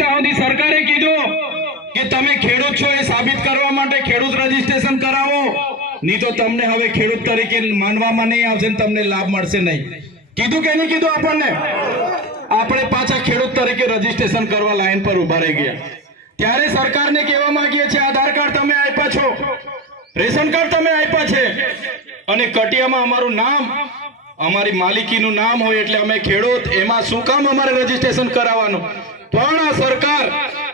ત્યાં સુધી સરકારે કીધું કે તમે ખેડૂત છો એ સાબિત કરવા માટે ખેડૂત રજીસ્ટ્રેશન કરાવો, નહીં તો તમને હવે ખેડૂત તરીકે માનવામાં નહીં આવશે, તમને લાભ મળશે નહીં. કીધું કે નહીં કીધું? આપણને આપણે પાછા ખેડૂત તરીકે રજીસ્ટ્રેશન કરવા લાઈન પર ઉભા રહી ગયા. ત્યારે સરકારને કહેવા માંગીએ છીએ, આધાર કાર્ડ તમે આપ્યા છો, રેશન કાર્ડ તમે આપ્યા છે, અને કટિયામાં અમારું નામ, અમારી માલિકીનું નામ હોય એટલે અમે ખેડૂત, એમાં શું કામ અમારે રજીસ્ટ્રેશન કરાવવાનું? પણ આ સરકાર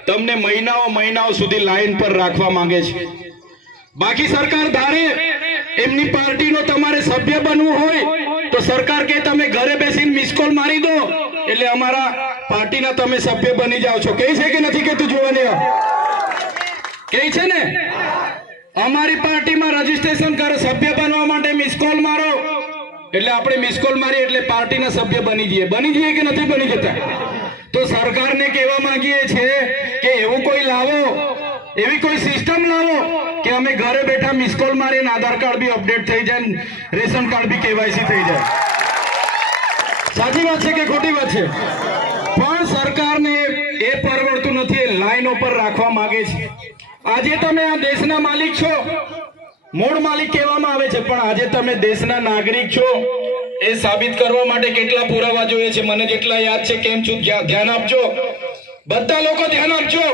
તમને મહિનાઓ સુધી લાઈન પર રાખવા માંગે છે. બાકી સરકાર ધારે એમની પાર્ટીનો તમારે સભ્ય બનવું હોય તો સરકાર કે તમે ઘરે બેસીને મિસ કોલ મારી દો એટલે અમારા પાર્ટીના તમે સભ્ય બની જાઓ છો. કહે છે કે નથી કહેતું? જોવાની કહે છે ને, અમારી પાર્ટીમાં રજીસ્ટ્રેશન કરો, સભ્ય બનવા માટે મિસ કોલ મારો એટલે આપણે મિસ કોલ મારીએ એટલે પાર્ટીના સભ્ય બની જઈએ કે નથી બની જતા? તો સરકારને કહેવા માંગીએ છીએ કે એવું કોઈ લાવો, એવી કોઈ સિસ્ટમ લાવો કે અમે ઘરે બેઠા મિસ કોલ મારીને આધાર કાર્ડ બી અપડેટ થઈ જાય, રેશન કાર્ડ બી કેવાયસી થઈ જાય. સાચી વાત છે કે ખોટી વાત છે? પણ સરકારને એ પરવડતું નથી, લાઈનો પર રાખવા માંગે છે. આજે તમે આ દેશના માલિક છો, મૂળ માલિક કહેવામાં આવે છે, પણ આજે તમે દેશના નાગરિક છો એ સાબિત કરવા માટે કેટલા પુરાવા જોઈએ છે? મને જેટલા યાદ છે કેમ છું, ધ્યાન આપજો, બધા લોકો ધ્યાન આપજો.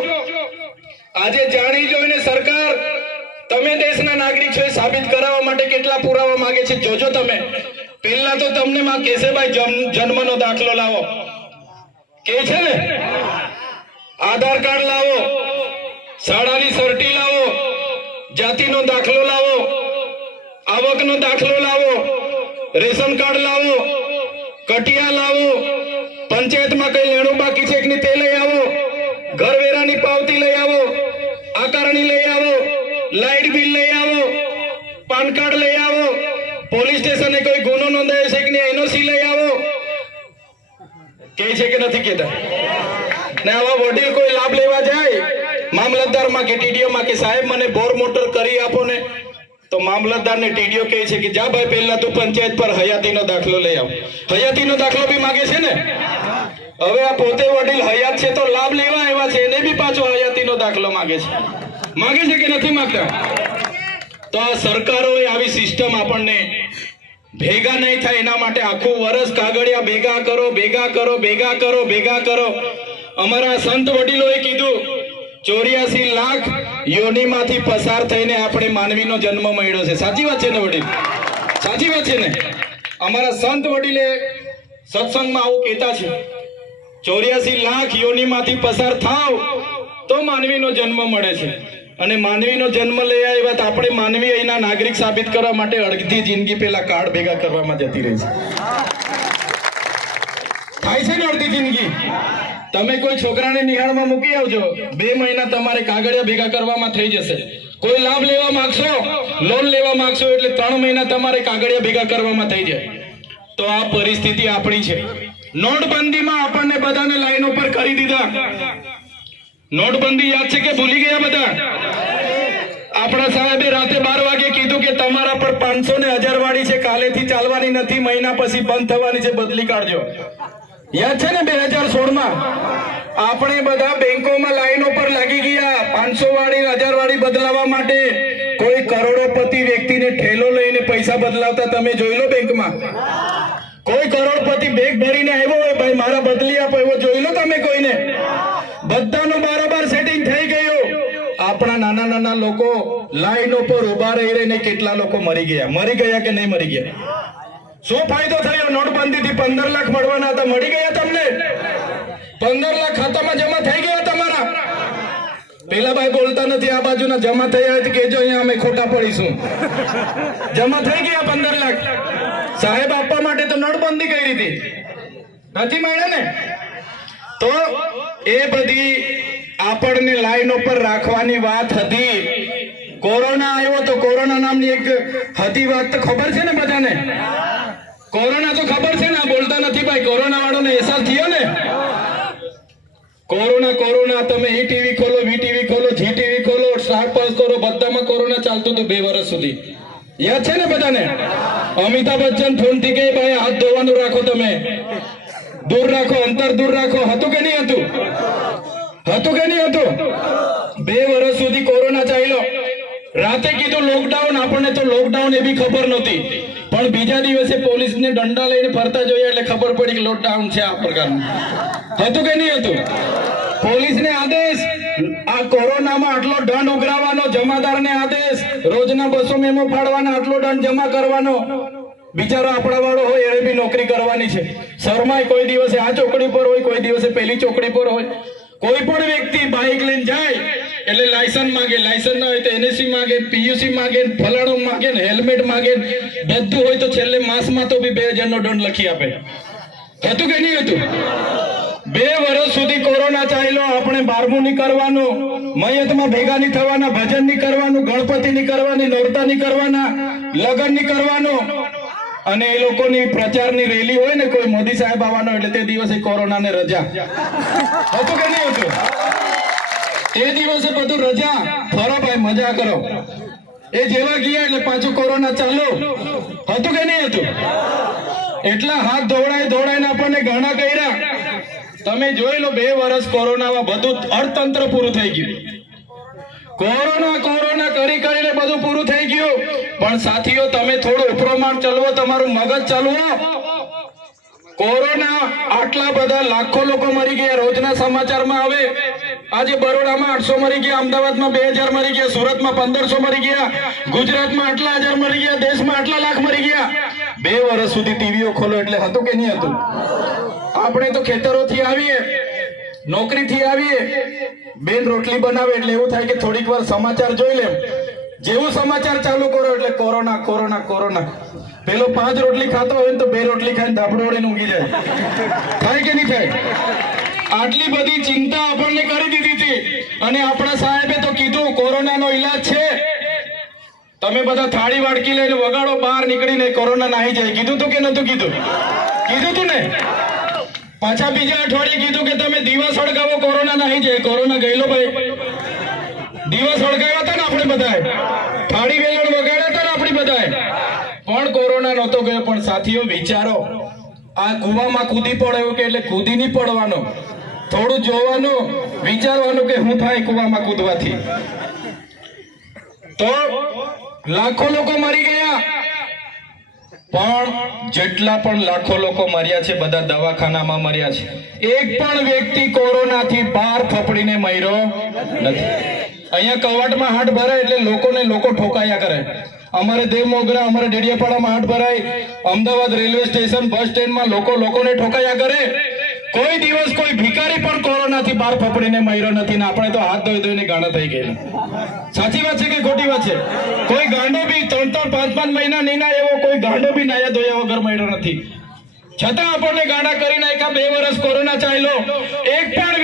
આજે જાણી જોઈને સરકાર તમે દેશના નાગરિક છો એ સાબિત કરાવવા માટે કેટલા પુરાવા માંગે છે, જોજો તમે. પહેલા તો તમને માં કહેશે ભાઈ જન્મનો દાખલો લાવો, કે છે ને, આધાર કાર્ડ લાવો, શાળાની સર્ટી લાવો, જાતિનો દાખલો લાવો, આવકનો દાખલો લાવો, રેશન કાર્ડ લાવો, કટિયા લાવો, પંચાયતમાં કઈ લેણું બાકી છે કે તે લઈ આવો, ઘરવેરાની પાવતી લઈ આવો, આકારણી લઈ આવો, લાઇટ બિલ લઈ આવો, પાન કાર્ડ લઈ આવો, પોલીસ સ્ટેશને કોઈ ગુનો નોંધાયો છે કે નહીં એનઓસી લઈ આવો. કહે છે કે નથી કહેતા? ને આવા વડીલ કોઈ લાભ લેવા જાય મામલતદારમાં કે ટીડીઓમાં કે સાહેબ મને બોર મોટર કરી આપો ને, તો મામલતદારને ટીડીઓ કહે છે કે જા ભાઈ પહેલા તું પંચાયત પર હયાતીનો દાખલો લઈ આવ. હયાતીનો દાખલો બી માગે છે ને. હવે આ પોતે વડીલ હયાત છે તો લાભ લેવા આવ્યા છે, એને બી પાછો હયાતીનો દાખલો માગે છે કે નથી માંગતા? તો આ સરકારોએ આવી સિસ્ટમ આપણને ભેગા નહીં થાય એના માટે આખું વર્ષ કાગળિયા ભેગા કરો. અમારા સંત વડીલોએ કીધું 84 લાખ યોનિમાંથી પસાર થઈને આપણે માનવીનો જન્મ મળ્યો છે. સાચી વાત છે ને વડીલ? સાચી વાત છે ને? અમારા સંત વડીલે સત્સંગમાં આવું કહેતા છે, 84 લાખ યોનિમાંથી પસાર થાવ તો માનવીનો જન્મ મળે છે. અને માનવીનો જન્મ લઈ આવ્યા તો આપણે માનવી અહીંના નાગરિક સાબિત કરવા માટે અડધી જિંદગી પેલા કાર્ડ ભેગા કરવામાં જતી રહી છે. થાય છે ને અડધી જિંદગી? તમે કોઈ છોકરાને નિહાળમાં મૂકી આવજો, 2 મહિના તમારે કાગળિયા ભેગા કરવામાં થઈ જશે. કોઈ લાભ લેવા માંગશો, લોન લેવા માંગશો એટલે 3 મહિના તમારે કાગળિયા ભેગા કરવામાં થઈ જાય. તો આ પરિસ્થિતિ આપણી છે. નોટબંધીમાં આપણને બધાને લાઈનો પર કરી દીધા. નોટબંધી યાદ છે કે ભૂલી ગયા બધા? આપણા સાહેબે રાતે 12 વાગે કીધું કે તમારા પર 500 ને 1000 વાળી છે, કાલેથી ચાલવાની નથી, મહિના પછી બંધ થવાની છે, બદલી કાઢજો. યાદ છે ને 2016માં આપણે બધા બેંકોમાં લાઈનો પર લાગી ગયા 500 વાળી 1000 વાળી બદલાવા માટે. કોઈ કરોડોપતિ વ્યક્તિને ઠેલો લઈને પૈસા બદલાવતા તમે જોઈ લો બેંકમાં. કોઈ કરોડપતિ બેગ ભરીને આવ્યો હોય ભાઈ મારા બદલી આપો એવો જોઈ લો તમે કોઈને? બધાનું બરાબર સેટિંગ થઈ ગયું. આપણા નાના લોકો લાઈનો પર ઉભા રહીને કેટલા લોકો મરી ગયા કે નહીં મરી ગયા? શું ફાયદો થયો? નોટબંધીથી 15 લાખ મળવાના હતા, મળી ગયા તમને? 15 લાખ ખાતામાં જમા થઈ ગયા તમારા? પેલા ભાઈ બોલતા નથી, આ બાજુના જમા થયા હોય તો કેજો, અહીંયા અમે ખોટા પડીશું. જમા થઈ ગયા 15 લાખ. સાહેબ આપવા માટે તો નોટબંધી કરી હતી, નથી મળ્યા ને? તો એ બધી આપણને લાઈનો પર રાખવાની વાત હતી. કોરોના આવ્યો તો કોરોના નામની એક હતી વાત તો ખબર છે ને બધાને? કોરોના તો ખબર છે ને, બોલતા નથી ભાઈ. કોરોના વાળોને અહેસાસ થયો ને? કોરોના તમે ઈટીવી ખોલો, વીટીવી ખોલો, જીટીવી ખોલો, સ્ટાર પ્લસ કરો, બધામાં કોરોના ચાલતું હતું 2 વર્ષ સુધી. યાદ છે ને બધાને? અમિતાભ બચ્ચન ફોન થી કે ભાઈ હાથ ધોવાનું રાખો, તમે દૂર રાખો, અંતર દૂર રાખો, હતું કે નહીં હતું? હતું કે નહીં હતું? 2 વર્ષ સુધી કોરોના ચાલ્યો. રાતે કીધું લોકડાઉન, આપણને તો લોકડાઉન એ બી ખબર નહોતી, પણ બીજા દિવસે પોલીસને દંડા લઈને ફરતા જોયા એટલે ખબર પડી કે લોકડાઉન છે આ પ્રકારનું. હતું કે નહીં હતું? પોલીસને આદેશ આ કોરોનામાં આટલો દંડ ઉઘરાવવાનો, જમાદારને આદેશ રોજના 200 મેમો ફાડવાના, આટલો દંડ જમા કરવાનો. બિચારો આપણા વાળો હોય એને બી નોકરી કરવાની છે. શર્માય કોઈ દિવસે આ ચોકડી પર હોય, કોઈ દિવસે પેલી ચોકડી પર હોય. કોઈ પણ વ્યક્તિ બાઇક લઈને જાય એટલે લાયસન્સ માંગે, લાયસન્સ ના હોય તો NSC માંગે, PUC માંગે, ફલાણું માંગે, હેલ્મેટ માંગે, બધું હોય તો છેલ્લે માસમાં તો બી 2000 નો દંડ લખી આપે. હતું કે નહીં હતું? 2 વર્ષ સુધી કોરોના ચાલ્યો. આપણે 12મું નહીં કરવાનું, મયતમાં ભેગા નહીં થવાના, ભજન નહીં કરવાનું, ગણપતિ નહીં કરવાની, નોરતા નહીં કરવાના, લગ્ન નહીં કરવાનું. અને એ લોકોની પ્રચારની રેલી હોય ને, કોઈ મોદી સાહેબ આવવાનો એટલે તે દિવસે કોરોનાને રજા. હતું કે નહીં હતું? તે દિવસે બધું રજા, ફરો ભાઈ, મજા કરો. એ જેવા ગયા એટલે પાછું કોરોના ચાલુ. હતું કે નહીં હતું? એટલા હાથ દોડાઈને આપણને ઘણા કર્યા. તમે જોઈ લો, 2 વર્ષ કોરોનામાં બધું અર્થતંત્ર પૂરું થઈ ગયું. કોરોના કરીને બધું પૂરું થઈ ગયું. પણ સાથીઓ, તમે થોડું ઉપરમાન ચલવો, તમારું મગજ ચલવો. કોરોના આટલા બધા લાખો લોકો મરી ગયા, રોજના સમાચારમાં આવે. આજે બરોડામાં 800 મરી ગયા, અમદાવાદમાં 2000 મરી ગયા, સુરતમાં 1500 મરી ગયા, ગુજરાતમાં આટલા હજાર મરી ગયા, દેશમાં આટલા લાખ મરી ગયા. 2 વર્ષ સુધી ટીવીઓ ખોલો એટલે હતું કે નહીં હતું? આપણે તો ખેતરોથી આવીએ, નોકરીથી આવીએ, બેન રોટલી બનાવે એટલે એવું થાય કે થોડીક વાર સમાચાર જોઈ લે. જેવું સમાચાર ચાલુ કરો એટલે કોરોના. પેલો 5 રોટલી ખાતો હોય તો 2 રોટલી ખાઈને ધાબળો ઓળીને ઊંઘી જાય. થાય કે નહીં થાય? આટલી બધી ચિંતા આપણને કરી દીધી હતી. અને આપણા સાહેબે તો કીધું કોરોનાનો ઈલાજ છે. તમે બધા થાળી વાડકી લઈને વગાડો, બહાર નીકળીને કોરોના નાહી જાય. કીધું તું કે નતું કીધું? કીધું તું ને? પાછા બીજા અઠવાડિયે કીધું કે તમે દીવા સળગાવો, કોરોના નાહી જાય. કોરોના ગયેલો ભાઈ. દીવા સળગાવ્યા હતા ને આપણે બધાએ, થાળી વેલણ વગાડ્યા હતા ને આપણે બધાએ, પણ કોરોના નહોતો ગયો. પણ સાથીઓ, વિચારો, આ કુવામાં કૂદી પડે એવું કે એટલે કૂદી નહીં પડવાનું, થોડું જોવાનું, વિચારવાનું કે શું થાય કુવામાં કૂદવાથી. તો લાખો લોકો મરી ગયા. પણ જેટલા પણ લાખો લોકો મર્યા છે બધા દવાખાનામાં મર્યા છે. એક પણ વ્યક્તિ કોરોનાથી બહાર ફફડીને મર્યો નથી. અહીંયા કવાટમાં હાટ ભરાય એટલે લોકો ઠોકાયા કરે. અમારે દેવમોગરા, અમારે ડેડિયાપાડામાં હાટ ભરાય, અમદાવાદ રેલવે સ્ટેશન, બસ સ્ટેન્ડમાં લોકોને ઠોકાયા કરે. કોઈ દિવસ કોઈ ભિખારી પણ કોરોનાથી બહાર ફફડીને મર્યો નથી. ને આપણે તો હાથ ધોઈને ગાંડા થઈ ગયેલા. સાચી વાત છે કે ખોટી વાત છે? કોઈ ગાંડો બી 3-5 મહિના નહીં ના એવો કોઈ ગાંડો બી નાયા ધોયા વગર મર્યો નથી. છતાં આપણને ગાંડા કરી નાખ્યા. 2 વર્ષ કોરોના ચાલ્યો. એક પણ